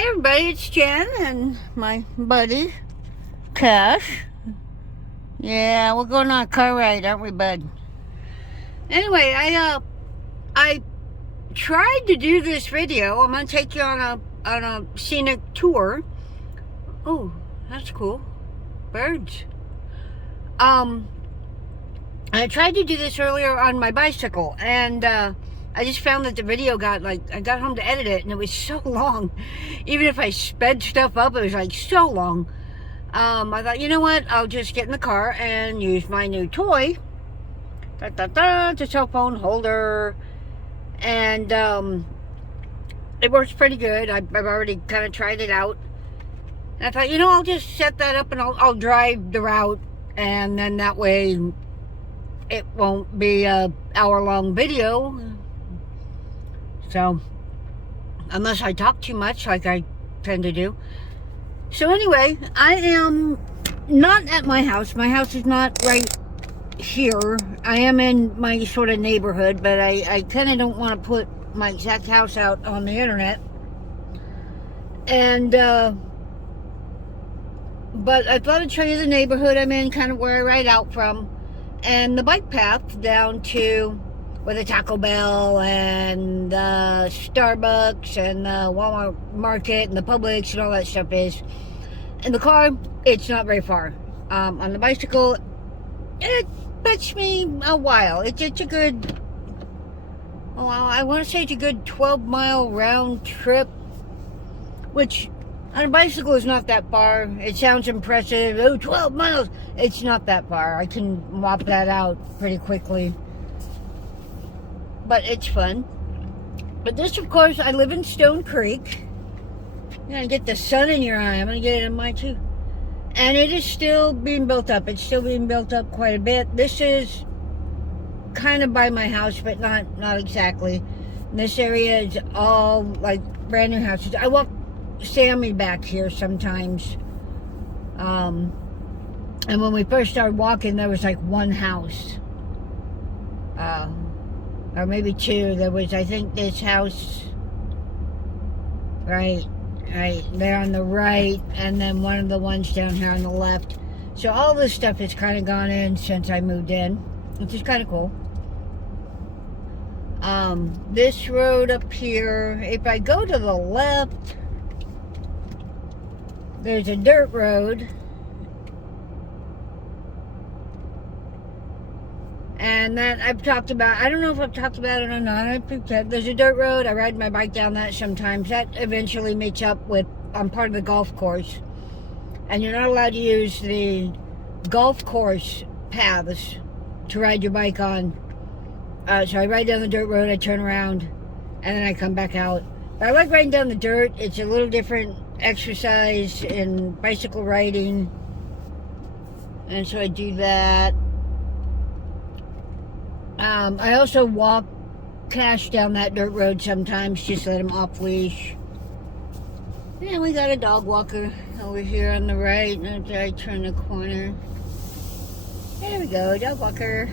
Hey everybody, it's Jen and my buddy, Cash. Yeah, we're going on a car ride, aren't we, bud? Anyway, I tried to do this video. I'm gonna take you on a scenic tour. Oh, that's cool. Birds. I tried to do this earlier on my bicycle, and I just found that the video I got home to edit it, and it was so long. Even if I sped stuff up, it was like so long. I thought, you know what? I'll just get in the car and use my new toy. It's a cell phone holder. And it works pretty good. I've already kind of tried it out. And I thought, you know, I'll just set that up and I'll drive the route. And then that way it won't be a hour-long video. So, unless I talk too much like I tend to do. So anyway, I am not at my house. My house is not right here. I am in my sort of neighborhood, but I kind of don't want to put my exact house out on the internet. And, but I thought I'd show you the neighborhood I'm in, kind of where I ride out from. And the bike path down to where the Taco Bell and the Starbucks and the Walmart Market and the Publix and all that stuff is. In the car, it's not very far. On the bicycle, it takes me a while. It's a good, well, I want to say it's a good 12-mile round trip, which on a bicycle is not that far. It sounds impressive. Oh, 12 miles. It's not that far. I can mop that out pretty quickly. But it's fun. But this, of course, I live in Stone Creek. You're going to get the sun in your eye. I'm going to get it in mine too. And it is still being built up. It's still being built up quite a bit. This is kind of by my house, but not exactly. This area is all like brand new houses. I walk Sammy back here sometimes. And when we first started walking, there was like one house. Or maybe two. There was, I think, this house right there on the right, and then one of the ones down here on the left. So all this stuff has kind of gone in since I moved in, which is kind of cool. This road up here, if I go to the left, there's a dirt road. And that I've talked about. I don't know if I've talked about it or not. There's a dirt road. I ride my bike down that sometimes. That eventually meets up with, I'm part of the golf course. And you're not allowed to use the golf course paths to ride your bike on. So I ride down the dirt road, I turn around, and then I come back out. But I like riding down the dirt. It's a little different exercise in bicycle riding. And so I do that. I also walk Cash down that dirt road sometimes, just let him off leash. And we got a dog walker over here on the right, and after I turn the corner. There we go, dog walker.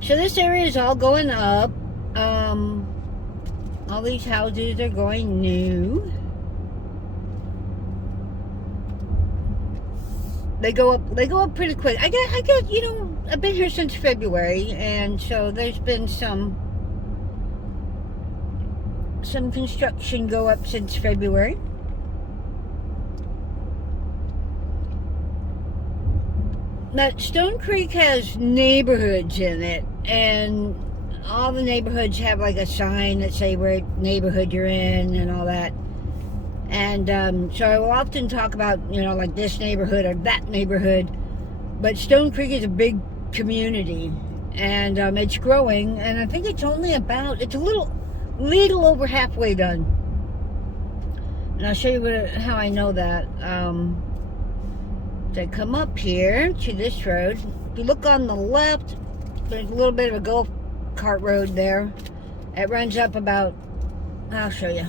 So this area is all going up. All these houses are going new. They go up pretty quick. I get, you know, I've been here since February, and so there's been some construction go up since February. Now, Stone Creek has neighborhoods in it, and all the neighborhoods have like a sign that say what neighborhood you're in and all that. And so I will often talk about, you know, like this neighborhood or that neighborhood. But Stone Creek is a big community, and it's growing. And I think it's only about, it's a little over halfway done. And I'll show you how I know that. So I come up here to this road. If you look on the left, there's a little bit of a golf cart road there. It runs up about, I'll show you.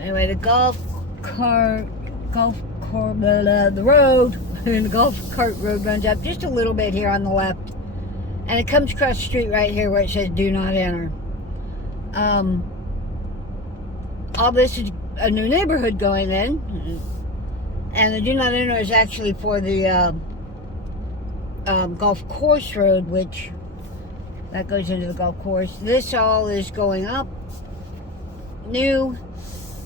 Anyway, the the road, and the golf cart road runs up just a little bit here on the left. And it comes across the street right here where it says do not enter. All this is a new neighborhood going in. And the do not enter is actually for the golf course road, which that goes into the golf course. This all is going up. New.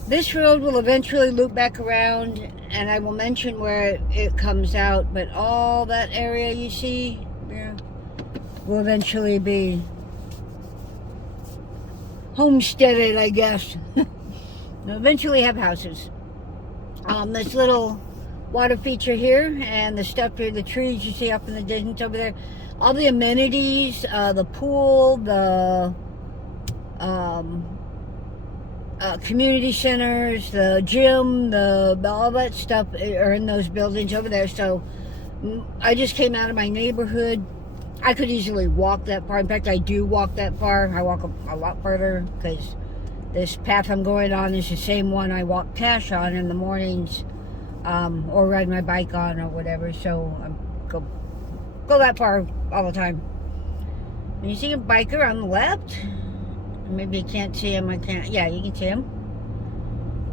This road will eventually loop back around, and I will mention where it comes out, but all that area you see there will eventually be homesteaded, I guess. They'll eventually have houses. This little water feature here and the stuff here, the trees you see up in the distance over there, all the amenities, the pool, the community centers, the gym, all that stuff are in those buildings over there. So I just came out of my neighborhood. I could easily walk that far. In fact, I do walk that far. I walk a lot further because this path I'm going on is the same one I walk cash on in the mornings, or ride my bike on or whatever. So I go that far all the time. And you see a biker on the left. Maybe you can't see him. I can't. Yeah, you can see him.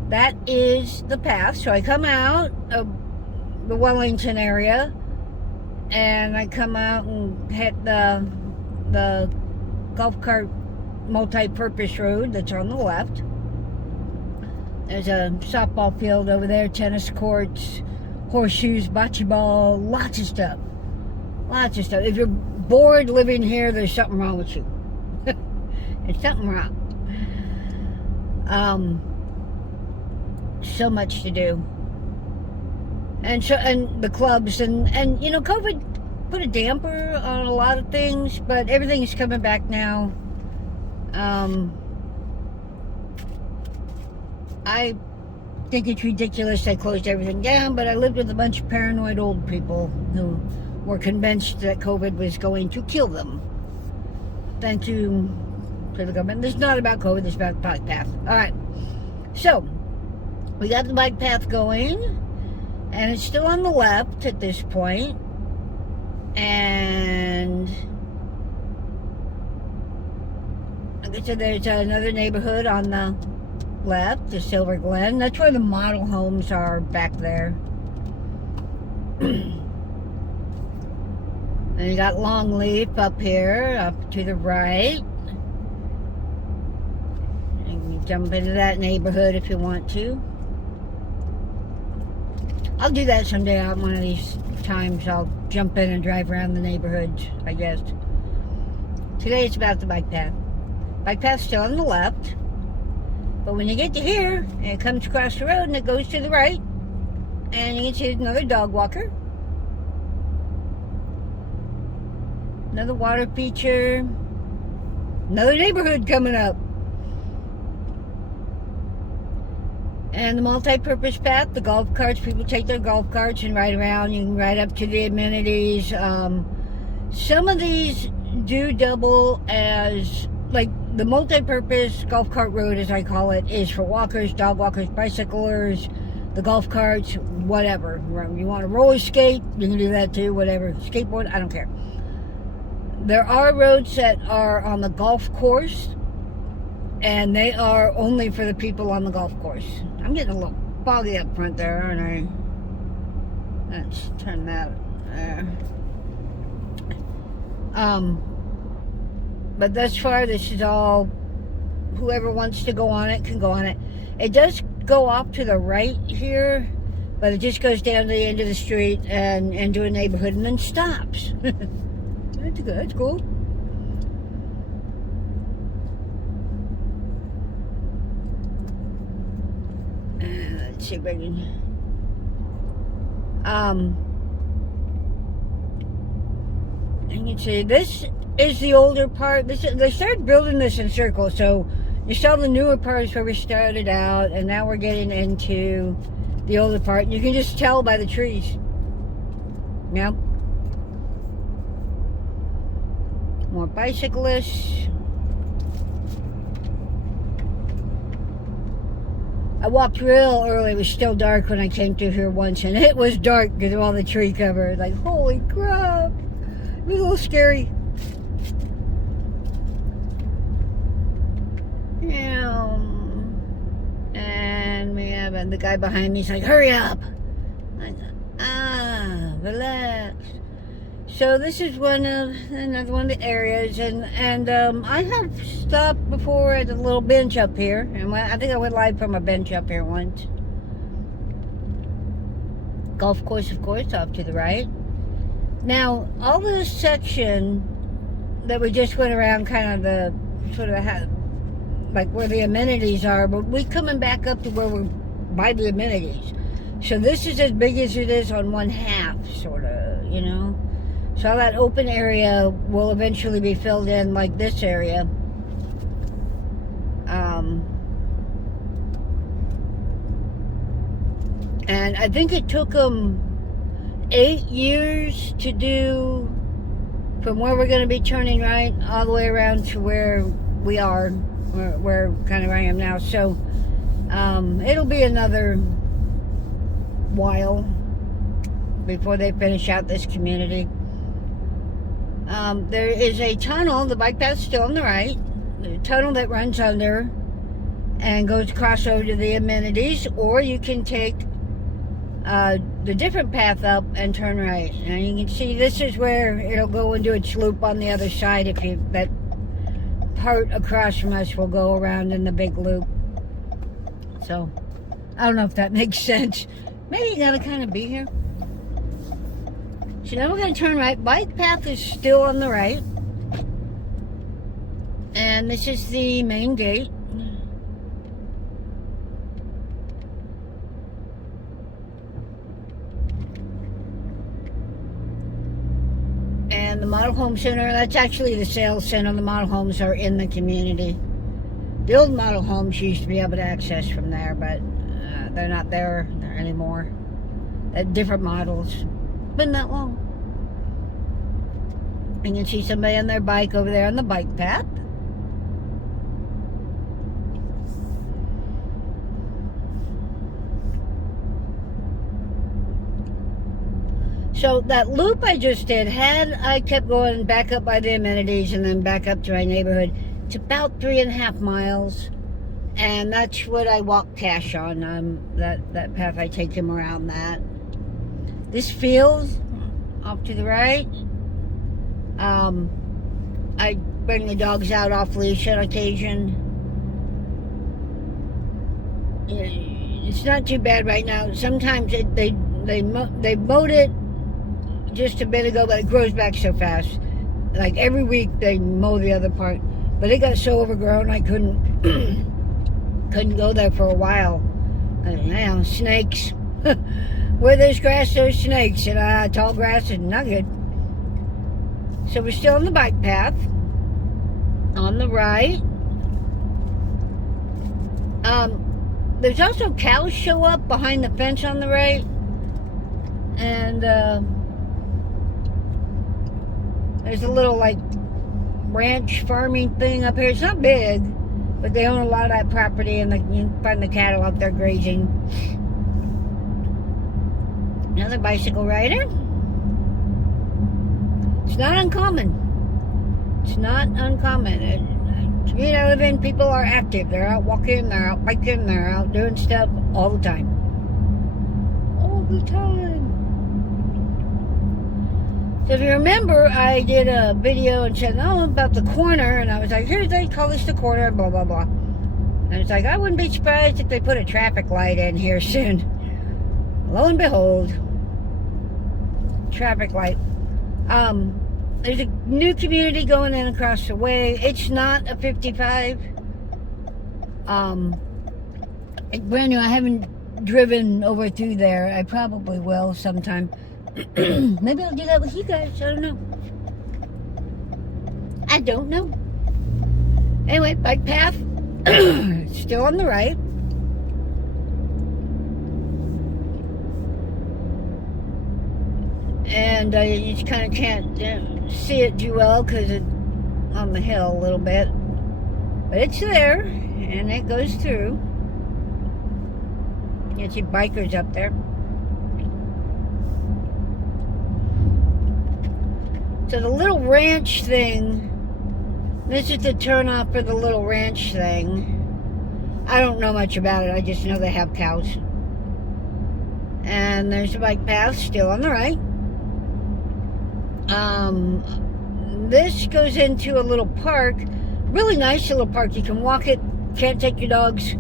That is the path. So I come out of the Wellington area, and I come out and hit the golf cart multi-purpose road that's on the left. There's a softball field over there, tennis courts, horseshoes, bocce ball, lots of stuff. Lots of stuff. If you're bored living here, there's something wrong with you. There's something wrong. So much to do. And the clubs and you know, COVID put a damper on a lot of things, but everything is coming back now. I think it's ridiculous they closed everything down, but I lived with a bunch of paranoid old people who were convinced that COVID was going to kill them. Thank you to the government. This is not about COVID, this is about the bike path. Alright, so we got the bike path going, and it's still on the left at this point, and like I said, there's another neighborhood on the left, the Silver Glen. That's where the model homes are back there. And you got Longleaf up here, up to the right. And you jump into that neighborhood if you want to. I'll do that someday. On one of these times, I'll jump in and drive around the neighborhoods, I guess. Today it's about the bike path. Bike path's still on the left. But when you get to here, it comes across the road and it goes to the right. And you can see another dog walker. Another water feature. Another neighborhood coming up. And the multi-purpose path, the golf carts, people take their golf carts and ride around. You can ride up to the amenities. Some of these do double as, like, the multi-purpose golf cart road, as I call it, is for walkers, dog walkers, bicyclers, the golf carts, whatever. You want to roller skate, you can do that too, whatever. Skateboard, I don't care. There are roads that are on the golf course, and they are only for the people on the golf course. I'm getting a little foggy up front there, aren't I? Let's turn that there. But thus far, this is all, whoever wants to go on it can go on it. It does go off to the right here, but it just goes down to the end of the street and into a neighborhood and then stops. That's good, that's cool. Let's see if I can... you can see this is the older part. They started building this in circles, so you saw the newer parts where we started out, and now we're getting into the older part. You can just tell by the trees. Yeah. More bicyclists. I walked real early. It was still dark when I came through here once, and it was dark because of all the tree cover. Like, holy crap. It was a little scary. And the guy behind me is like, hurry up. Relax. So this is another one of the areas, and I have stopped before at a little bench up here, and I think I went live from a bench up here once. Golf course, of course, off to the right. Now, all this section that we just went around, kind of the sort of like where the amenities are, but we're coming back up to where we're by the amenities. So this is as big as it is on one half, sort of, you know. So all that open area will eventually be filled in like this area. And I think it took them 8 years to do from where we're going to be turning right all the way around to where we are, where kind of I am now. So it'll be another while before they finish out this community. There is a tunnel, the bike path's still on the right, the tunnel that runs under and goes across over to the amenities, or you can take the different path up and turn right. And you can see this is where it'll go and do its loop on the other side. That part across from us will go around in the big loop. So I don't know if that makes sense. Maybe you gotta kind of be here. So now we're going to turn right. Bike path is still on the right. And this is the main gate. And the model home center, that's actually the sales center. The model homes are in the community. The old model homes used to be able to access from there, but they're not there anymore. Different models. Been that long. You can see somebody on their bike over there on the bike path. So that loop I just did, I kept going back up by the amenities and then back up to my neighborhood, it's about 3.5 miles. And that's what I walk Cash on, that path I take him around that. This field off to the right, I bring the dogs out off leash on occasion. It's not too bad right now. Sometimes they mowed it just a bit ago, but it grows back so fast. Like every week they mow the other part, but it got so overgrown I couldn't go there for a while. Snakes. Where there's grass, there's snakes, and tall grass is not good. So we're still on the bike path. On the right. There's also cows show up behind the fence on the right. And there's a little like ranch farming thing up here. It's not big, but they own a lot of that property, and you can find the cattle out there grazing. Another bicycle rider. It's not uncommon. It's not uncommon. The community I live in, people are active. They're out walking, they're out biking, they're out doing stuff all the time. All the time. So if you remember, I did a video and said, about the corner, and I was like, here's, they call this the corner, blah, blah, blah. And it's like, I wouldn't be surprised if they put a traffic light in here soon. Lo and behold, traffic light. There's a new community going in across the way. It's not a 55. It's brand new. I haven't driven over through there. I probably will sometime. Maybe I'll do that with you guys. I don't know. I don't know. Anyway, bike path. Still on the right. And you just kind of can't see it too well because it's on the hill a little bit. But it's there, and it goes through. You can see bikers up there. So the little ranch thing, this is the turnoff for the little ranch thing. I don't know much about it. I just know they have cows. And there's a bike path still on the right. This goes into a little park, really nice little park. You can walk it, can't take your dogs,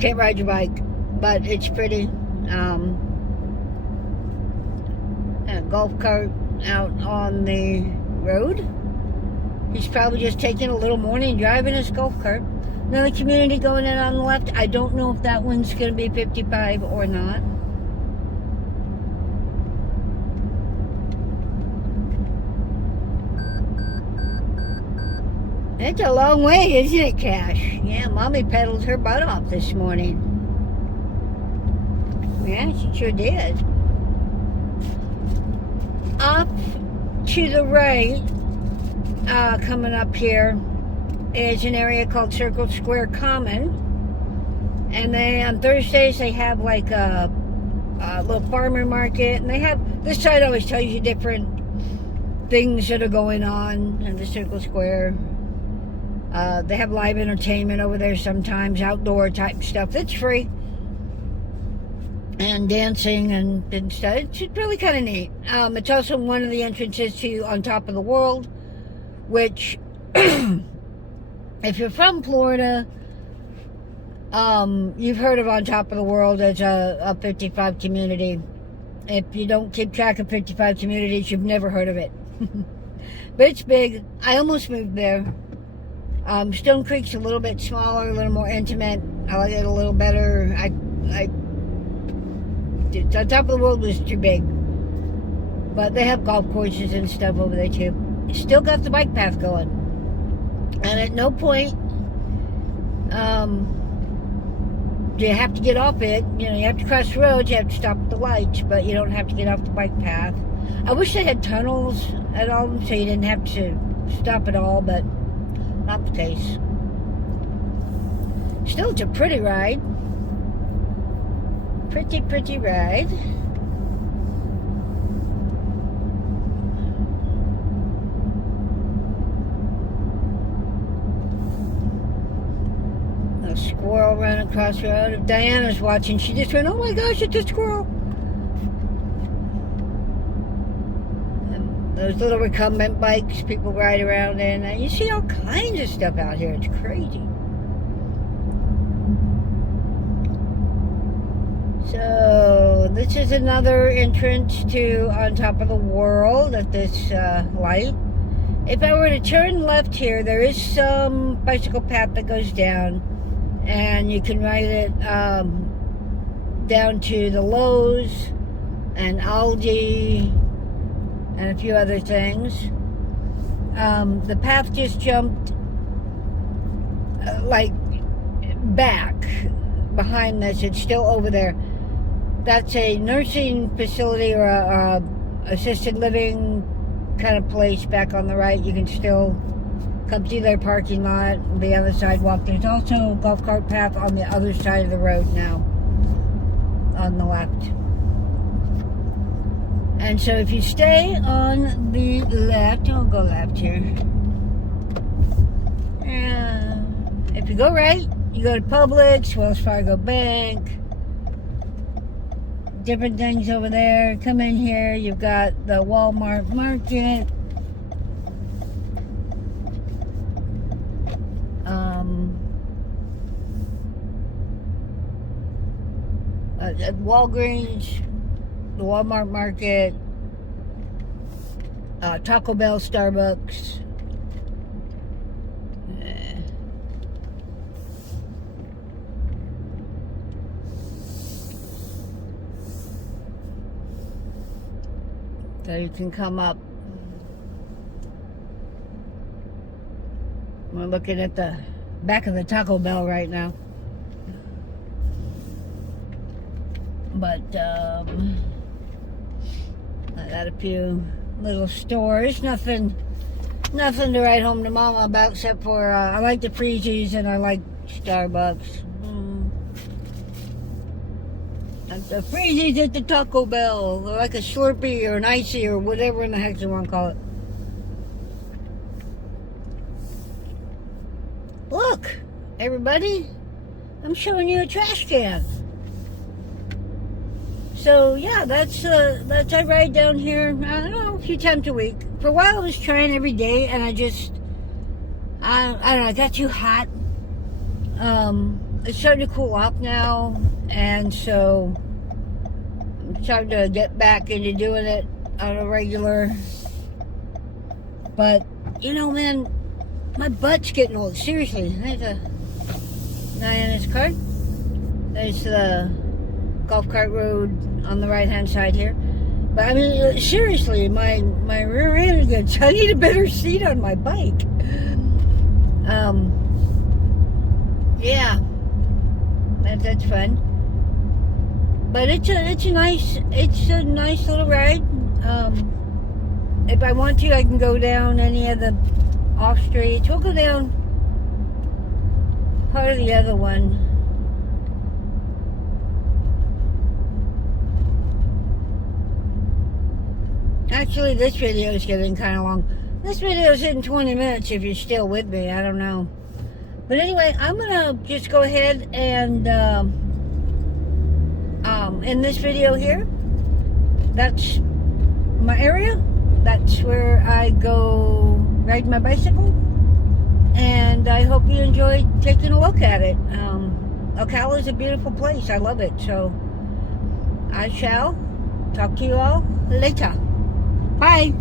can't ride your bike, but it's pretty. A golf cart out on the road. He's probably just taking a little morning drive in his golf cart. Another community going in on the left. I don't know if that one's going to be 55 or not. It's a long way, isn't it, Cash? Yeah, Mommy pedaled her butt off this morning. Yeah, she sure did. Up to the right, coming up here, is an area called Circle Square Common. And they, on Thursdays, they have like a little farmer market. And they have, this side always tells you different things that are going on in the Circle Square. They have live entertainment over there sometimes, outdoor type stuff. It's free. And dancing and stuff. It's really kind of neat. It's also one of the entrances to On Top of the World, which, if you're from Florida, you've heard of On Top of the World as a 55 community. If you don't keep track of 55 communities, you've never heard of it. But it's big. I almost moved there. Stone Creek's a little bit smaller, a little more intimate. I like it a little better. On Top of the World was too big. But they have golf courses and stuff over there too. Still got the bike path going. And at no point do you have to get off it. You know, you have to cross the road, you have to stop at the lights, but you don't have to get off the bike path. I wish they had tunnels at all, so you didn't have to stop at all, but not the case. Still, it's a pretty ride. Pretty ride. A squirrel running across the road. If Diana's watching, she just went, "Oh my gosh, it's a squirrel." And those little recumbent bikes people ride around in. You see all kinds of stuff out here. It's crazy. So this is another entrance to On Top of the World at this light. If I were to turn left here, there is some bicycle path that goes down, and you can ride it down to the Lowe's and Aldi and a few other things. The path just jumped like back behind this. It's still over there. That's a nursing facility or a assisted living kind of place back on the right. You can still come through their parking lot, the other side walk. There's also a golf cart path on the other side of the road now, on the left. And so if you stay on the left, I'll go left here. If you go right, you go to Publix, Wells Fargo Bank, different things over there. Come in here, you've got the Walmart Market. At Walgreens, the Walmart Market, Taco Bell, Starbucks. So you can come up. We're looking at the back of the Taco Bell right now. But I got a few little stores. Nothing to write home to Mama about, except for I like the Freezies and I like Starbucks. The Freezies at the Taco Bell. They're like a Slurpee or an Icy or whatever in the heck you want to call it. Look, everybody, I'm showing you a trash can. So yeah, that's I ride down here, I don't know, a few times a week. For a while I was trying every day, and I don't know, it got too hot. It's starting to cool off now, and so I'm starting to get back into doing it on a regular. But you know, man, my butt's getting old. Seriously, there's a guy in his car. There's the golf cart road on the right hand side here. But I mean, seriously, my rear end gets, I need a better seat on my bike. Yeah, that's fun. But it's a nice little ride. If I want to, I can go down any of the off streets. We'll go down part of the other one. Actually, this video is getting kind of long. This video is in 20 minutes if you're still with me. I don't know. But anyway, I'm going to just go ahead and in this video here, that's my area. That's where I go ride my bicycle. And I hope you enjoyed taking a look at it. Ocala is a beautiful place. I love it. So I shall talk to you all later. Bye.